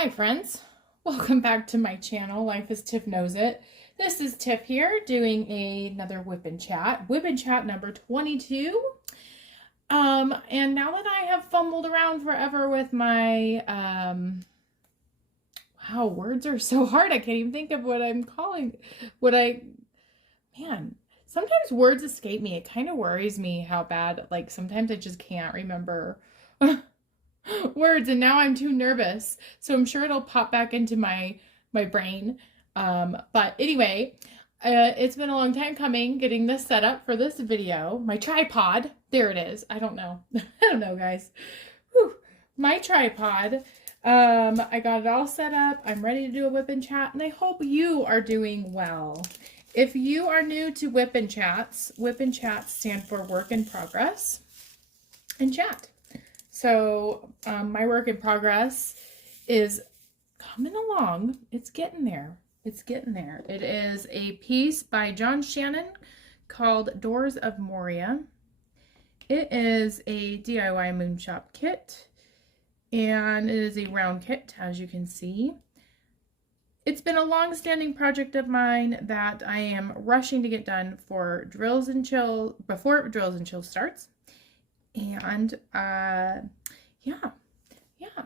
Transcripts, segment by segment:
Hi friends, welcome back to my channel, Life as Tiff Knows It. This is Tiff here doing another WIP N Chat, WIP N Chat number 22. And now that I have fumbled around forever with my, wow, words are so hard, I can't even think of what I'm calling, man, sometimes words escape me. It kind of worries me how bad, like sometimes I just can't remember words, and now I'm too nervous, so I'm sure it'll pop back into my brain. But anyway, it's been a long time coming getting this set up for this video. My tripod, there it is. I don't know guys. Whew. My tripod, I got it all set up. I'm ready to do a WIP N Chat, and I hope you are doing well. If you are new to WIP N Chats, WIP N Chats stand for Work in Progress and Chat. So my work in progress is coming along. It's getting there. It's getting there. It is a piece by John Shannon called Doors of Moria. It is a DIYmoonshop kit, and it is a round kit, as you can see. It's been a long-standing project of mine that I am rushing to get done for Drills and Chill, before Drills and Chill starts. And yeah,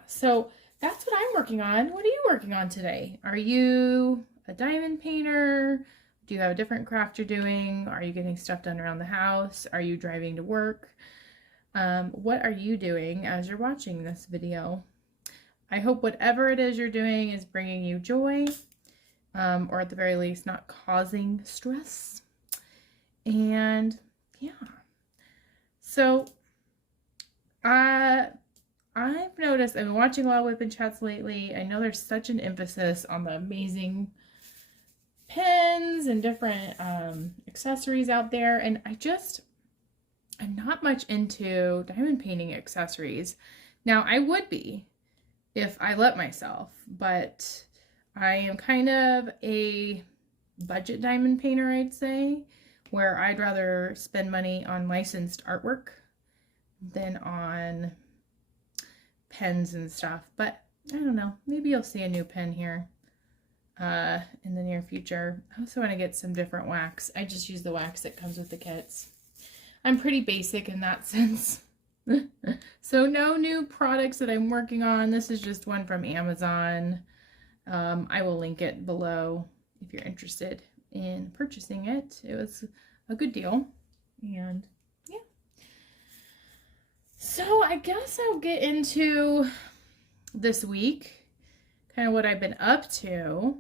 so that's what I'm working on. What are you working on today? Are you a diamond painter? Do you have a different craft you're doing? Are you getting stuff done around the house? Are you driving to work? What are you doing as you're watching this video? I hope whatever it is you're doing is bringing you joy, or at the very least not causing stress. And yeah, so I've noticed, I've been watching a lot of WIP N Chats lately. I know there's such an emphasis on the amazing pens and different accessories out there, and I'm not much into diamond painting accessories. Now, I would be if I let myself, but I am kind of a budget diamond painter, I'd say, where I'd rather spend money on licensed artwork than on pens and stuff. But I don't know, maybe you'll see a new pen here in the near future. I also want to get some different wax. I just use the wax that comes with the kits. I'm pretty basic in that sense. So no new products that I'm working on. This is just one from Amazon. I will link it below if you're interested in purchasing it. It was a good deal. And yeah. So I guess I'll get into this week, kind of what I've been up to.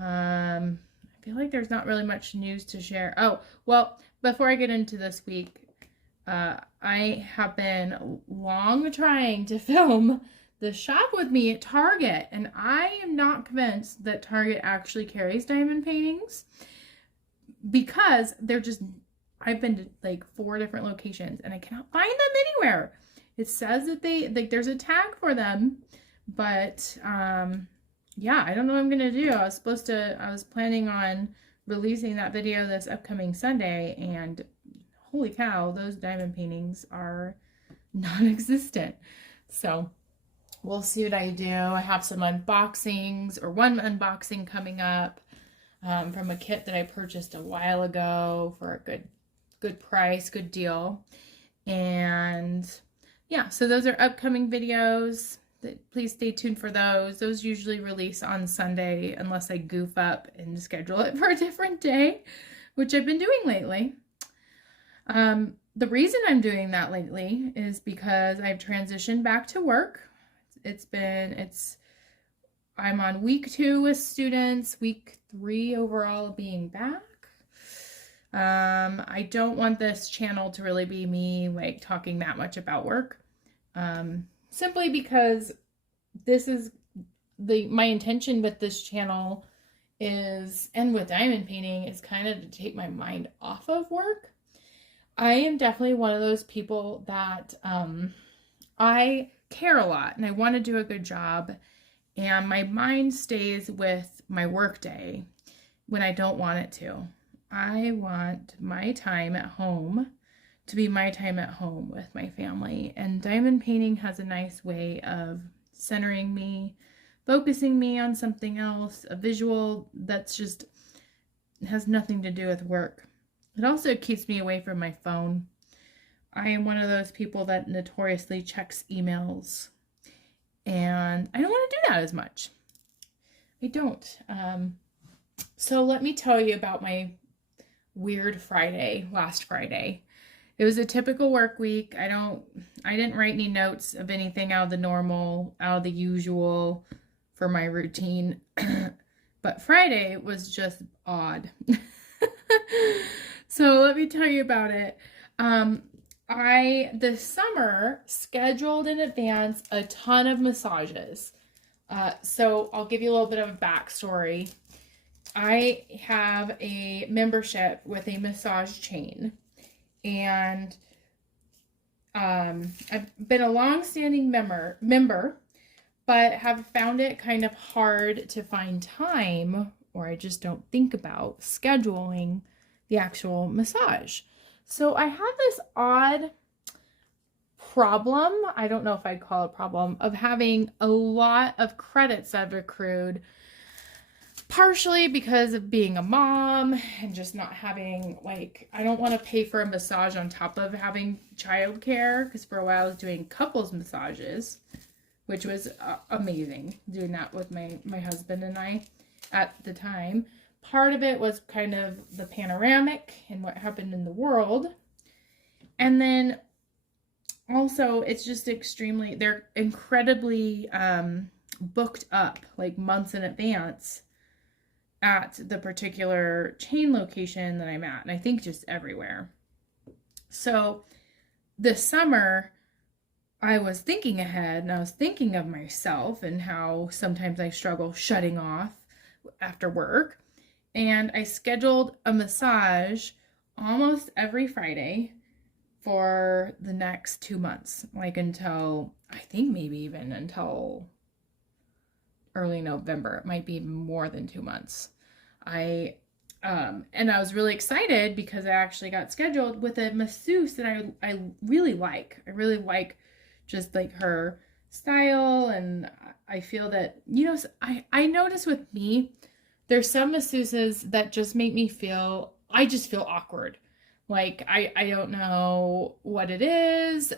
I feel like there's not really much news to share. Oh, well, before I get into this week, I have been long trying to film the shop with me at Target, and I am not convinced that Target actually carries diamond paintings, because they're just, I've been to like 4 different locations and I cannot find them anywhere. It says that they, like, there's a tag for them, but yeah, I don't know what I'm gonna do. I was planning on releasing that video this upcoming Sunday, and holy cow, those diamond paintings are non-existent. So we'll see what I do. I have some unboxings, or one unboxing coming up from a kit that I purchased a while ago for a good price, good deal. And yeah, so those are upcoming videos. Please stay tuned for those. Those usually release on Sunday unless I goof up and schedule it for a different day, which I've been doing lately. The reason I'm doing that lately is because I've transitioned back to work. I'm on week 2 with students, week 3 overall being back. I don't want this channel to really be me like talking that much about work. Simply because this is my intention with this channel is, and with diamond painting, is kind of to take my mind off of work. I am definitely one of those people that I care a lot and I want to do a good job, and my mind stays with my work day when I don't want it to. I want my time at home to be my time at home with my family, and diamond painting has a nice way of centering me, focusing me on something else, a visual that's just has nothing to do with work. It also keeps me away from my phone. I am one of those people that notoriously checks emails, and I don't want to do that as much. I don't. So let me tell you about my weird Friday, last Friday. It was a typical work week. I didn't write any notes of anything out of the normal, out of the usual for my routine. But Friday was just odd. So let me tell you about it. I, this summer, scheduled in advance a ton of massages. So I'll give you a little bit of a backstory. I have a membership with a massage chain, and I've been a long-standing member, but have found it kind of hard to find time, or I just don't think about scheduling the actual massage. So I have this odd problem, I don't know if I'd call it a problem, of having a lot of credits I've accrued, partially because of being a mom and just not having, like, I don't want to pay for a massage on top of having childcare, because for a while I was doing couples massages, which was amazing, doing that with my husband and I at the time. Part of it was kind of the panoramic and what happened in the world. And then also it's just they're incredibly booked up, like months in advance at the particular chain location that I'm at. And I think just everywhere. So this summer, I was thinking ahead, and I was thinking of myself and how sometimes I struggle shutting off after work. And I scheduled a massage almost every Friday for the next 2 months, like until, I think maybe even until early November. It might be more than 2 months. And I was really excited because I actually got scheduled with a masseuse that I really like. I really like just like her style, and I feel that, you know, I notice with me, there's some masseuses that just make me feel, I just feel awkward. Like, I don't know what it is.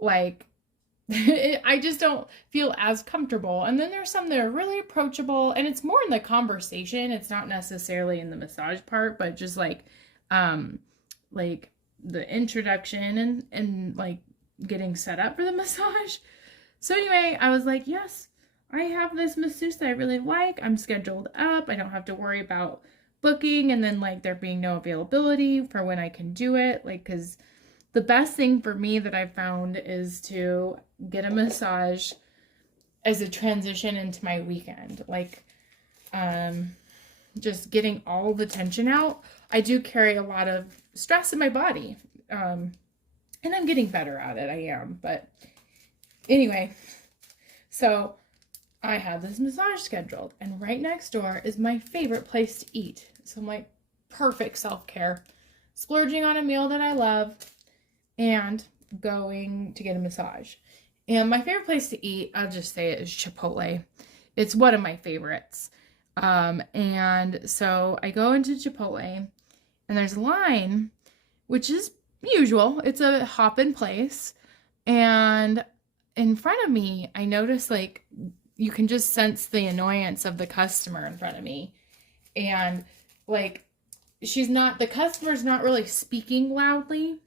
Like, I just don't feel as comfortable. And then there's some that are really approachable, and it's more in the conversation. It's not necessarily in the massage part, but just like the introduction and like getting set up for the massage. So anyway, I was like, yes, I have this masseuse that I really like. I'm scheduled up. I don't have to worry about booking and then like there being no availability for when I can do it. Like, because the best thing for me that I've found is to get a massage as a transition into my weekend. Like, just getting all the tension out. I do carry a lot of stress in my body. And I'm getting better at it. I am. But anyway, so I have this massage scheduled, and right next door is my favorite place to eat. So I'm like, perfect self-care. Splurging on a meal that I love and going to get a massage. And my favorite place to eat, I'll just say it, is Chipotle. It's one of my favorites. And so I go into Chipotle, and there's a line, which is usual. It's a hop-in place. And in front of me, I notice, like, you can just sense the annoyance of the customer in front of me. And, like, the customer's not really speaking loudly.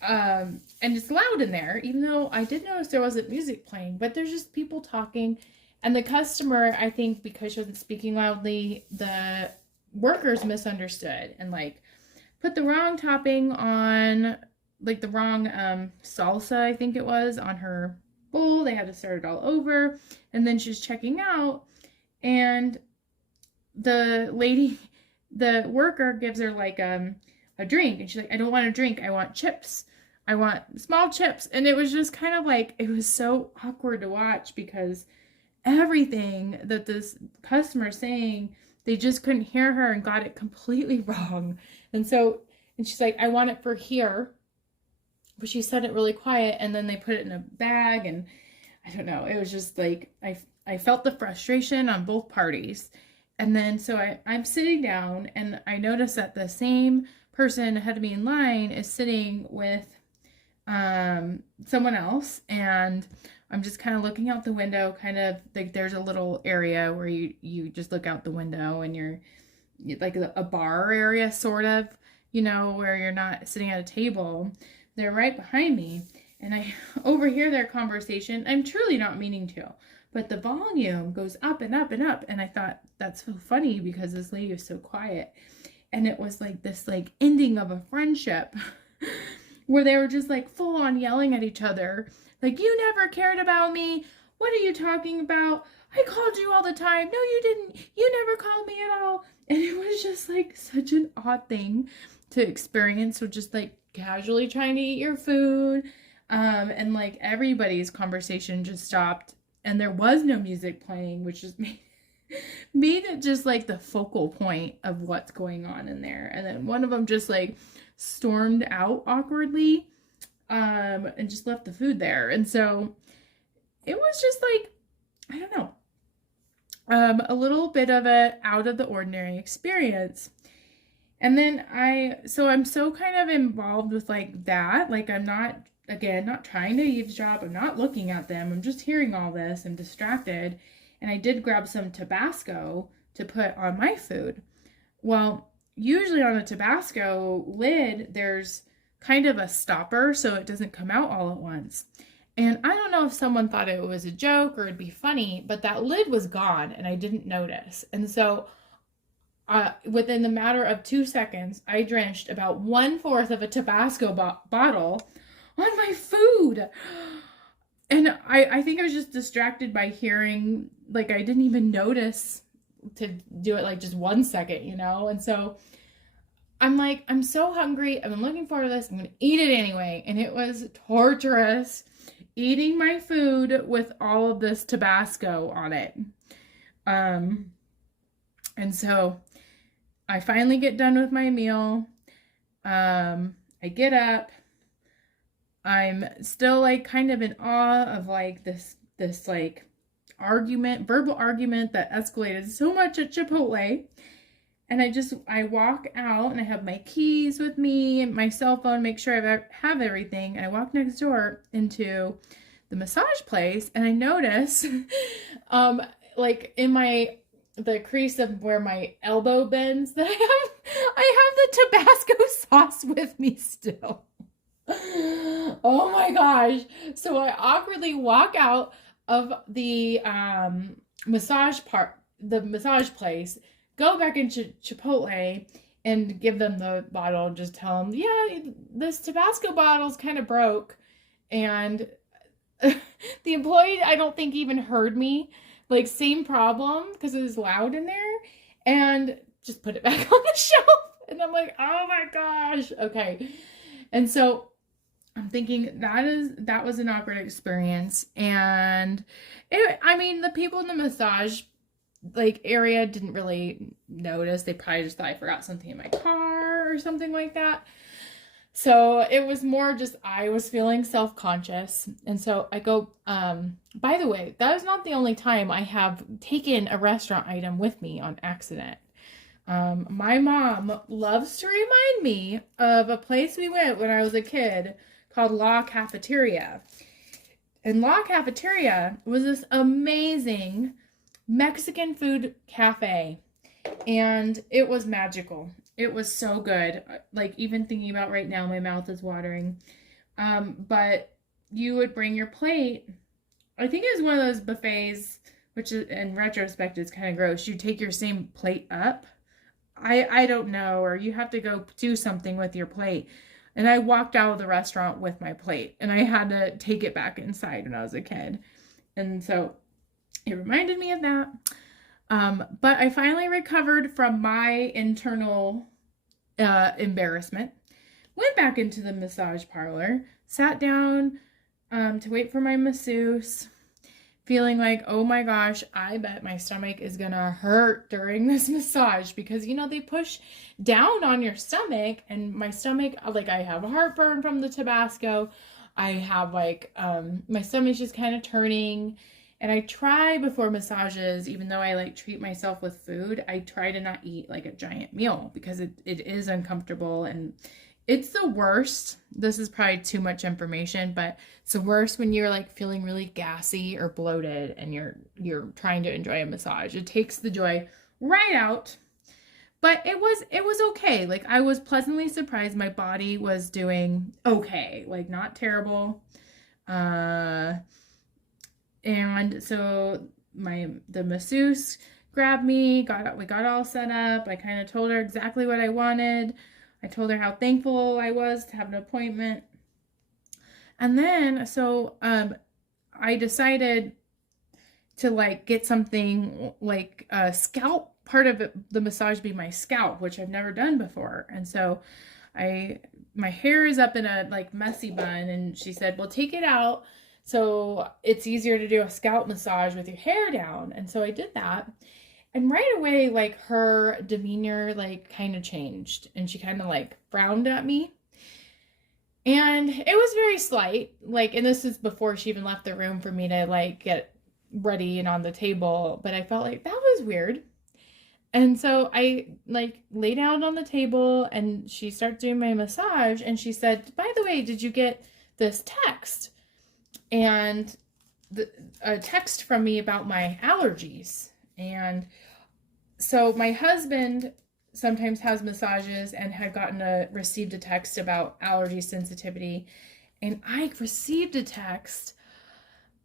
And it's loud in there, even though I did notice there wasn't music playing, but there's just people talking. And the customer, I think because she wasn't speaking loudly, the workers misunderstood and, like, put the wrong topping on, like, the wrong salsa, I think it was, on her bowl. They had to start it all over. And then she's checking out, and the worker gives her, like, a drink. And she's like, I don't want a drink. I want chips. I want small chips. And it was just kind of like, it was so awkward to watch because everything that this customer is saying, they just couldn't hear her and got it completely wrong. And she's like, I want it for here. But she said it really quiet, and then they put it in a bag, and I don't know. It was just like, I felt the frustration on both parties. And then, so I'm sitting down and I noticed that the same person ahead of me in line is sitting with someone else. And I'm just kind of looking out the window, kind of like there's a little area where you just look out the window and you're like a bar area, sort of, you know, where you're not sitting at a table. They're right behind me. And I overhear their conversation. I'm truly not meaning to, but the volume goes up and up and up. And I thought, that's so funny because this lady is so quiet. And it was like this like ending of a friendship where they were just like full on yelling at each other. Like, you never cared about me. What are you talking about? I called you all the time. No, you didn't. You never called me at all. And it was just like such an odd thing to experience. So just like casually trying to eat your food. And like everybody's conversation just stopped and there was no music playing, which just made it just like the focal point of what's going on in there. And then one of them just like stormed out awkwardly, and just left the food there. And so it was just like, I don't know, a little bit of a out of the ordinary experience. And then I'm so kind of involved with like that. Like I'm not, again, not trying to eavesdrop. I'm not looking at them. I'm just hearing all this. I'm distracted. And I did grab some Tabasco to put on my food. Well, usually on a Tabasco lid, there's kind of a stopper so it doesn't come out all at once. And I don't know if someone thought it was a joke or it'd be funny, but that lid was gone and I didn't notice. And so within the matter of 2 seconds, I drenched about 1/4 of a Tabasco bottle on my food. And I think I was just distracted by hearing, like I didn't even notice to do it like just 1 second, you know? And so I'm like, I'm so hungry. I've been looking forward to this. I'm going to eat it anyway. And it was torturous eating my food with all of this Tabasco on it. And so I finally get done with my meal. I get up. I'm still like kind of in awe of like this like verbal argument that escalated so much at Chipotle. And I walk out and I have my keys with me and my cell phone, make sure I have everything. And I walk next door into the massage place and I notice, like in the crease of where my elbow bends that I have the Tabasco sauce with me still. Oh my gosh. So I awkwardly walk out of the massage place, go back into Chipotle and give them the bottle and just tell them, yeah, this Tabasco bottle's kind of broke. And the employee, I don't think even heard me, like same problem because it was loud in there, and just put it back on the shelf. And I'm like, oh my gosh. Okay. And so I'm thinking that was an awkward experience. And the people in the massage like area didn't really notice. They probably just thought I forgot something in my car or something like that. So it was more just I was feeling self-conscious. And so I go, by the way, that is not the only time I have taken a restaurant item with me on accident. My mom loves to remind me of a place we went when I was a kid called La Cafeteria. And La Cafeteria was this amazing Mexican food cafe. And it was magical. It was so good. Like, even thinking about right now, my mouth is watering. But you would bring your plate. I think it was one of those buffets, which is, in retrospect is kind of gross. You take your same plate up. I don't know. Or you have to go do something with your plate. And I walked out of the restaurant with my plate. And I had to take it back inside when I was a kid. And so it reminded me of that. But I finally recovered from my internal embarrassment, went back into the massage parlor, sat down to wait for my masseuse, feeling like, oh my gosh, I bet my stomach is gonna hurt during this massage because, you know, they push down on your stomach, and my stomach, like, I have heartburn from the Tabasco. I have like, my stomach's just kind of turning. And I try before massages, even though I like treat myself with food, I try to not eat like a giant meal because it is uncomfortable and it's the worst. This is probably too much information, but it's the worst when you're like feeling really gassy or bloated and you're trying to enjoy a massage. It takes the joy right out. But it was okay. Like I was pleasantly surprised my body was doing okay, like not terrible. And so the masseuse grabbed me, we got all set up. I kind of told her exactly what I wanted. I told her how thankful I was to have an appointment. And then I decided to like get something like a scalp part of it, the massage be my scalp, which I've never done before. And so my hair is up in a like messy bun, and she said, well, take it out so it's easier to do a scalp massage with your hair down. And so I did that. And right away, like her demeanor like kind of changed, and she kind of like frowned at me. And it was very slight, like, and this is before she even left the room for me to like get ready and on the table, but I felt like that was weird. And so I like lay down on the table and she started doing my massage, and she said, by the way, did you get this text? And a text from me about my allergies. And so my husband sometimes has massages and had received a text about allergy sensitivity. And I received a text,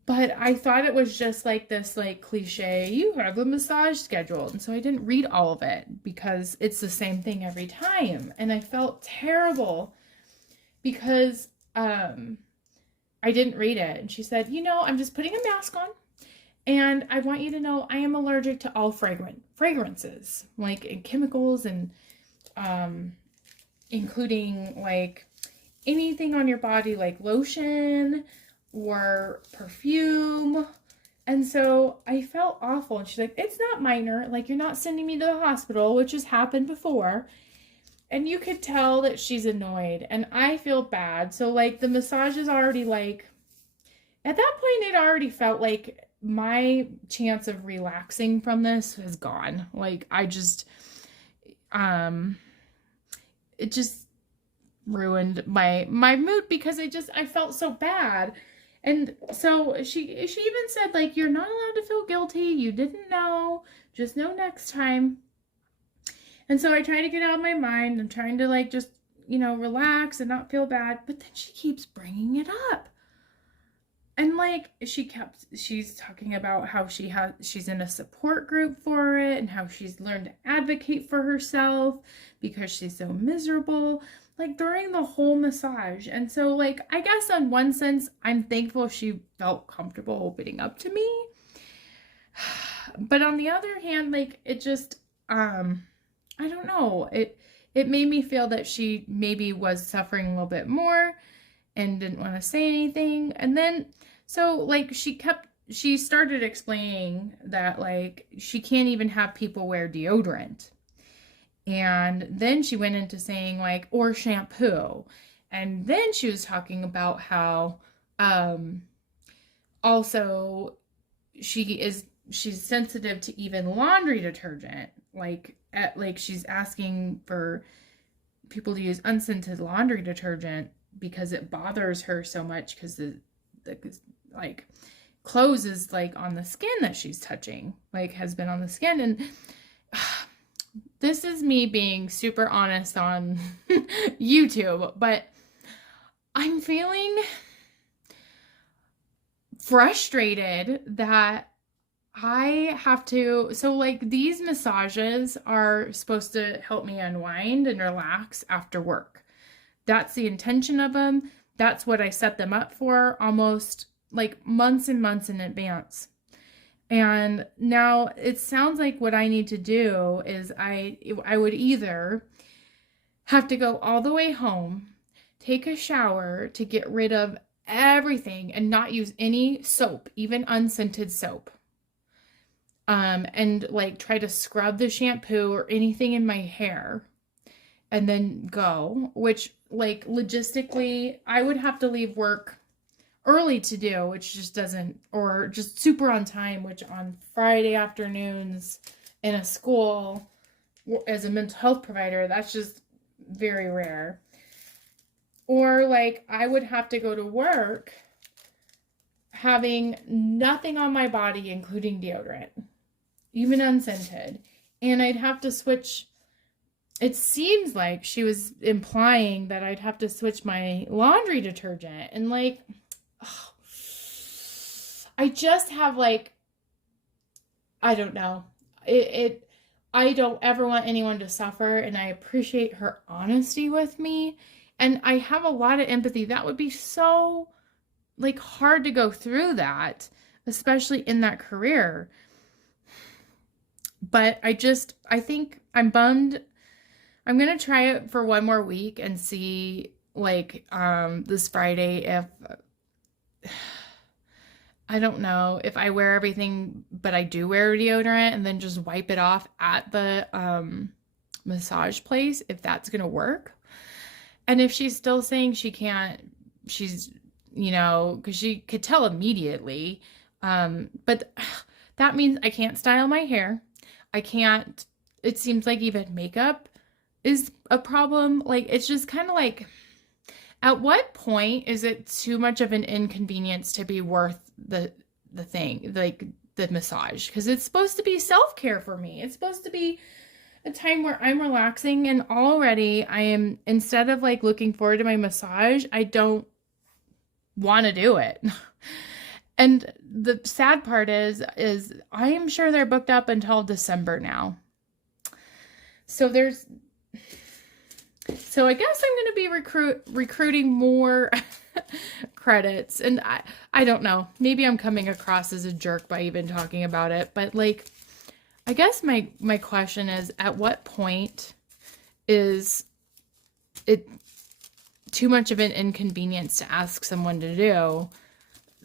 but I thought it was just like this like cliche, you have a massage scheduled. And so I didn't read all of it because it's the same thing every time. And I felt terrible because I didn't read it. And she said, I'm just putting a mask on, and I want you to know I am allergic to all fragrances, like chemicals and including like anything on your body, like lotion or perfume. And so I felt awful. And she's like, it's not minor. Like, you're not sending me to the hospital, which has happened before. And you could tell that she's annoyed, and I feel bad. So like the massage is already like, at that point it already felt like my chance of relaxing from this is gone. Like I just, it just ruined my mood because I felt so bad. And so she even said like, you're not allowed to feel guilty. You didn't know, just know next time. And so I try to get out of my mind. I'm trying to like just, relax and not feel bad. But then she keeps bringing it up. And like she's talking about how she's in a support group for it and how she's learned to advocate for herself because she's so miserable, like during the whole massage. And so like, I guess in one sense, I'm thankful she felt comfortable opening up to me. But on the other hand, like it just, I don't know. It made me feel that she maybe was suffering a little bit more and didn't want to say anything. And then, so like she started explaining that like she can't even have people wear deodorant. And then she went into saying like, or shampoo. And then she was talking about how, also she's sensitive to even laundry detergent. Like she's asking for people to use unscented laundry detergent because it bothers her so much because the like clothes is like on the skin that she's touching, like has been on the skin. And this is me being super honest on YouTube, but I'm feeling frustrated that I have to, so like these massages are supposed to help me unwind and relax after work. That's the intention of them. That's what I set them up for almost like months and months in advance. And now it sounds like what I need to do is I would either have to go all the way home, take a shower to get rid of everything and not use any soap, even unscented soap. And like try to scrub the shampoo or anything in my hair and then go, which like logistically I would have to leave work early to do, which just doesn't, or just super on time, which on Friday afternoons in a school as a mental health provider, that's just very rare. Or like I would have to go to work having nothing on my body, including deodorant, even unscented. And I'd have to switch. It seems like she was implying that I'd have to switch my laundry detergent. And like, oh, I just have like, I don't know. I don't ever want anyone to suffer. And I appreciate her honesty with me. And I have a lot of empathy. That would be so like hard to go through that, especially in that career. But I think I'm bummed. I'm going to try it for one more week and see like this Friday if I don't know if I wear everything, but I do wear deodorant and then just wipe it off at the massage place, if that's going to work. And if she's still saying she can't, she's, you know, because she could tell immediately. But that means I can't style my hair. I can't, it seems like even makeup is a problem. Like, it's just kind of like, at what point is it too much of an inconvenience to be worth the thing, like the massage? Because it's supposed to be self-care for me. It's supposed to be a time where I'm relaxing, and already I am, instead of like looking forward to my massage, I don't want to do it. And the sad part is I am sure they're booked up until December now. So I guess I'm going to be recruiting more credits. And I don't know. Maybe I'm coming across as a jerk by even talking about it. But like, I guess my question is, at what point is it too much of an inconvenience to ask someone to do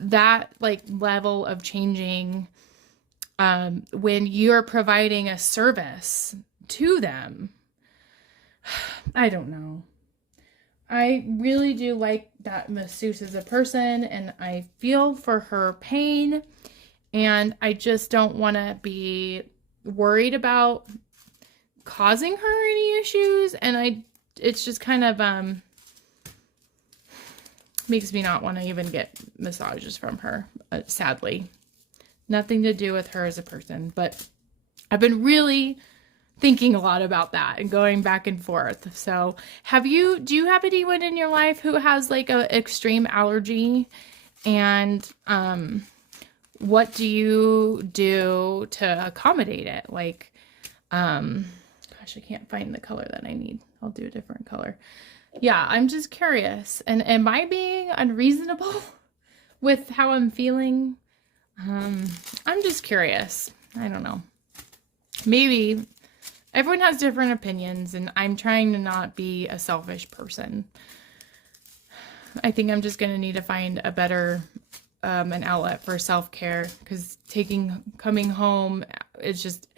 that like level of changing when you're providing a service to them? I don't know. I really do like that masseuse as a person, and I feel for her pain, and I just don't want to be worried about causing her any issues. And it's just kind of makes me not want to even get massages from her, sadly. Nothing to do with her as a person, but I've been really thinking a lot about that and going back and forth. So do you have anyone in your life who has like an extreme allergy? And what do you do to accommodate it? Like, gosh, I can't find the color that I need. I'll do a different color. Yeah, I'm just curious. And am I being unreasonable with how I'm feeling? I'm just curious. I don't know. Maybe everyone has different opinions, and I'm trying to not be a selfish person. I think I'm just going to need to find a better an outlet for self-care, because coming home, it's just,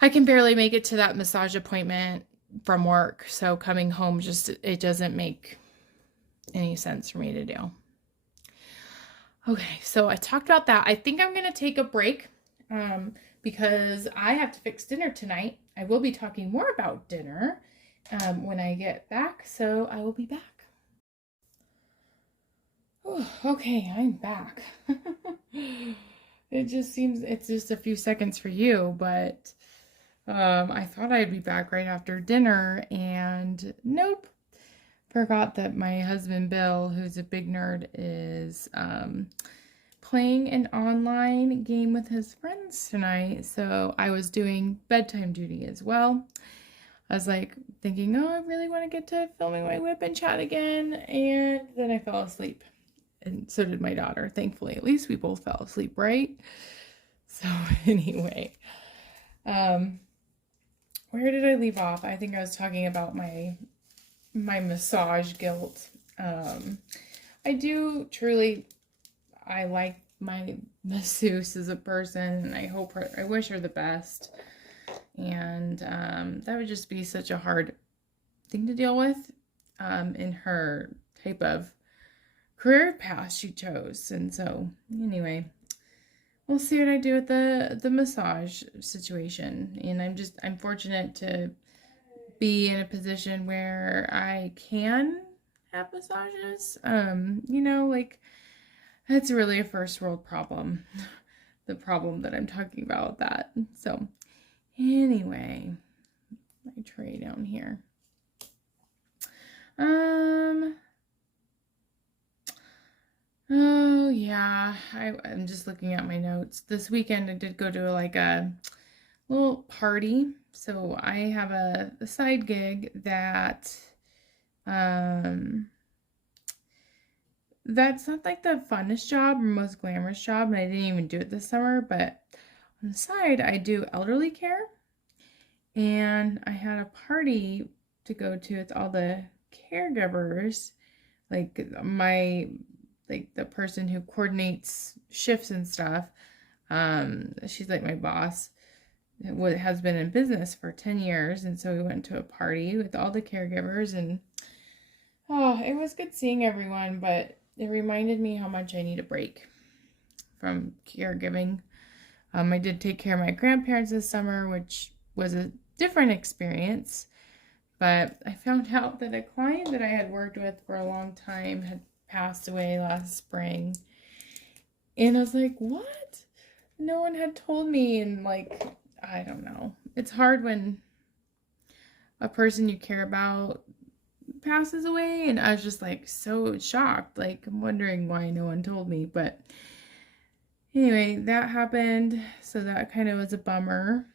I can barely make it to that massage appointment from work. So coming home, just, it doesn't make any sense for me to do. Okay, so I talked about that. I think I'm going to take a break because I have to fix dinner tonight. I will be talking more about dinner when I get back, so I will be back. Oh, okay, I'm back. It just seems it's just a few seconds for you, but I thought I'd be back right after dinner, and nope. Forgot that my husband Bill, who's a big nerd, is playing an online game with his friends tonight. So I was doing bedtime duty as well. I was like thinking, oh, I really want to get to filming my WIP N Chat again. And then I fell asleep. And so did my daughter. Thankfully, at least we both fell asleep, right? So anyway, where did I leave off? I think I was talking about my massage guilt. I do truly, I like my masseuse as a person, and I wish her the best. And that would just be such a hard thing to deal with in her type of career path she chose. And so anyway, we'll see what I do with the massage situation. And I'm fortunate to be in a position where I can have massages. Like, it's really a first world problem. The problem that I'm talking about with that. So anyway, my tray down here. Oh yeah, I'm just looking at my notes. This weekend I did go to like a little party. So I have a side gig that's not like the funnest job or most glamorous job, and I didn't even do it this summer, but on the side I do elderly care, and I had a party to go to. It's all the caregivers, like the person who coordinates shifts and stuff. She's like my boss, has been in business for 10 years. And so we went to a party with all the caregivers, and it was good seeing everyone, but it reminded me how much I need a break from caregiving. I did take care of my grandparents this summer, which was a different experience, but I found out that a client that I had worked with for a long time had passed away last spring. And I was like, what? No one had told me. And like, I don't know. It's hard when a person you care about passes away, and I was just like so shocked. Like, I'm wondering why no one told me. But anyway, that happened. So that kind of was a bummer.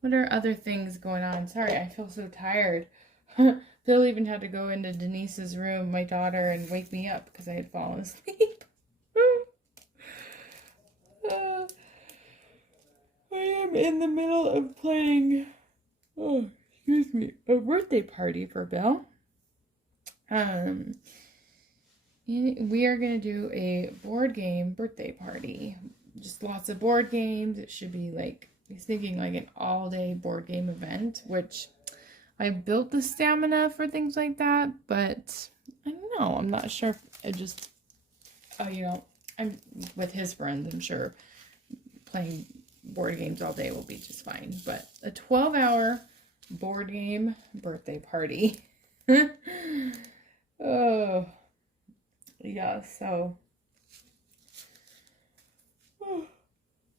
What are other things going on? Sorry, I feel so tired. Bill even had to go into Denise's room, my daughter, and wake me up because I had fallen asleep. I am in the middle of planning, a birthday party for Bill. And we are going to do a board game birthday party. Just lots of board games. It should be like, he's thinking like an all-day board game event, which I built the stamina for things like that, but I don't know. I'm not sure if it just, I'm with his friends, I'm sure playing board games all day will be just fine. But a 12-hour board game birthday party. Oh, yeah, so.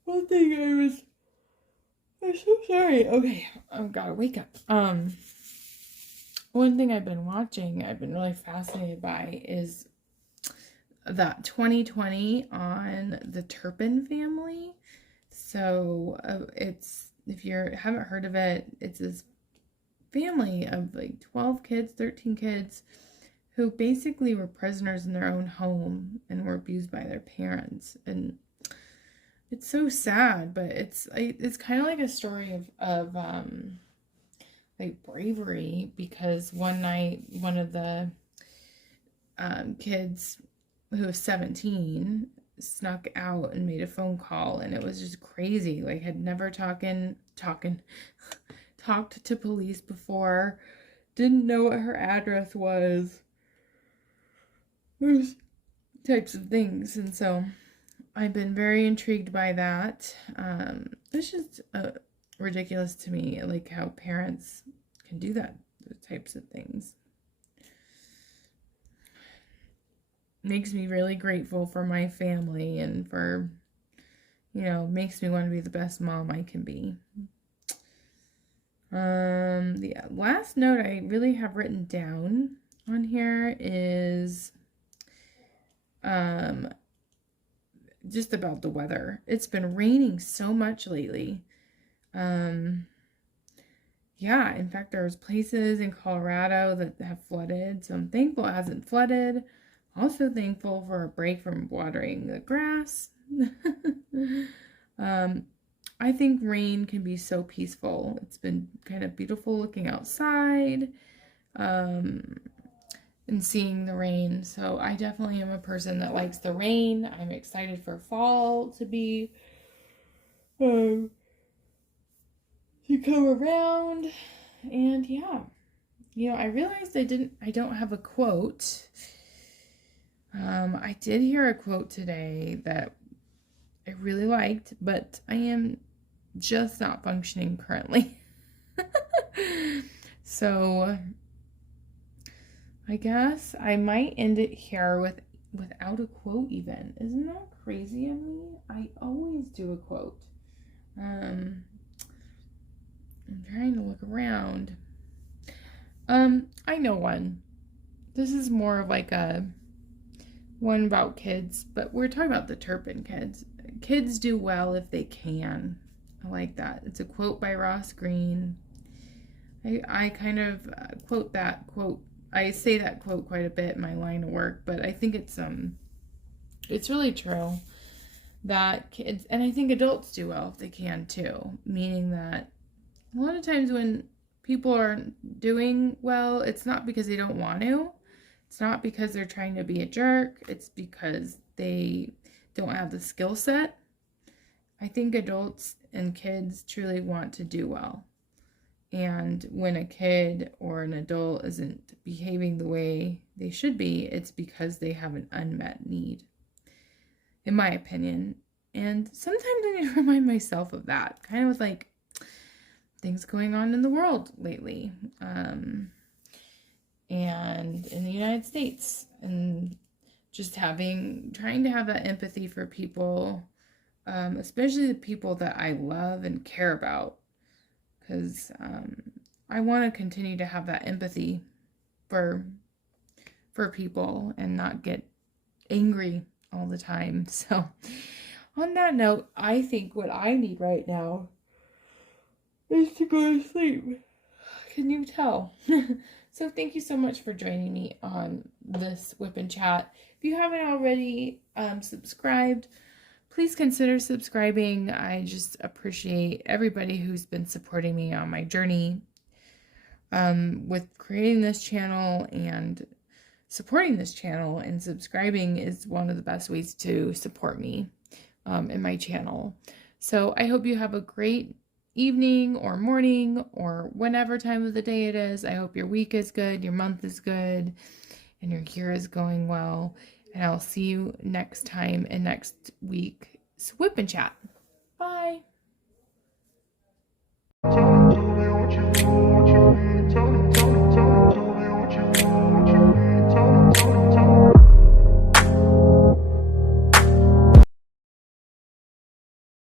One thing I'm so sorry. Okay, I've got to wake up. One thing I've been watching, I've been really fascinated by, is that 2020 on the Turpin family. So it's, if you haven't heard of it, it's this family of like 12 kids, 13 kids, who basically were prisoners in their own home and were abused by their parents. And it's so sad, but it's kind of like a story of like bravery, because one night one of the kids, who was 17, snuck out and made a phone call, and it was just crazy. Like, had never talked to police before, didn't know what her address was, those types of things. And so I've been very intrigued by that. It's just ridiculous to me, like how parents can do that, those types of things. Makes me really grateful for my family, and for, makes me want to be the best mom I can be. The last note I really have written down on here is just about the weather. It's been raining so much lately. Yeah, in fact, there's places in Colorado that have flooded, so I'm thankful it hasn't flooded. Also thankful for a break from watering the grass. I think rain can be so peaceful. It's been kind of beautiful looking outside, and seeing the rain. So I definitely am a person that likes the rain. I'm excited for fall to be, to come around. And yeah, You know, I realized I don't have a quote. I did hear a quote today that I really liked, but I am just not functioning currently. So I guess I might end it here without a quote even. Isn't that crazy of me? I always do a quote. I'm trying to look around. I know one. This is more of like a one about kids, but we're talking about the Turpin kids. Kids do well if they can. I like that. It's a quote by Ross Greene. I kind of quote that quote. I say that quote quite a bit in my line of work, but I think it's really true that kids, and I think adults do well if they can too, meaning that a lot of times when people aren't doing well, it's not because they don't want to. It's not because they're trying to be a jerk. It's because they don't have the skill set. I think adults and kids truly want to do well. And when a kid or an adult isn't behaving the way they should be, it's because they have an unmet need, in my opinion. And sometimes I need to remind myself of that, kind of with like things going on in the world lately, and in the United States, and just trying to have that empathy for people, especially the people that I love and care about. Because I want to continue to have that empathy for people and not get angry all the time. So on that note, I think what I need right now is to go to sleep. Can you tell? So thank you so much for joining me on this WIP N Chat. If you haven't already subscribed, please consider subscribing. I just appreciate everybody who's been supporting me on my journey with creating this channel, and supporting this channel, and subscribing is one of the best ways to support me in my channel. So I hope you have a great evening or morning or whenever time of the day it is. I hope your week is good, your month is good, and your year is going well. And I'll see you next time in next week's WIP N Chat. Bye.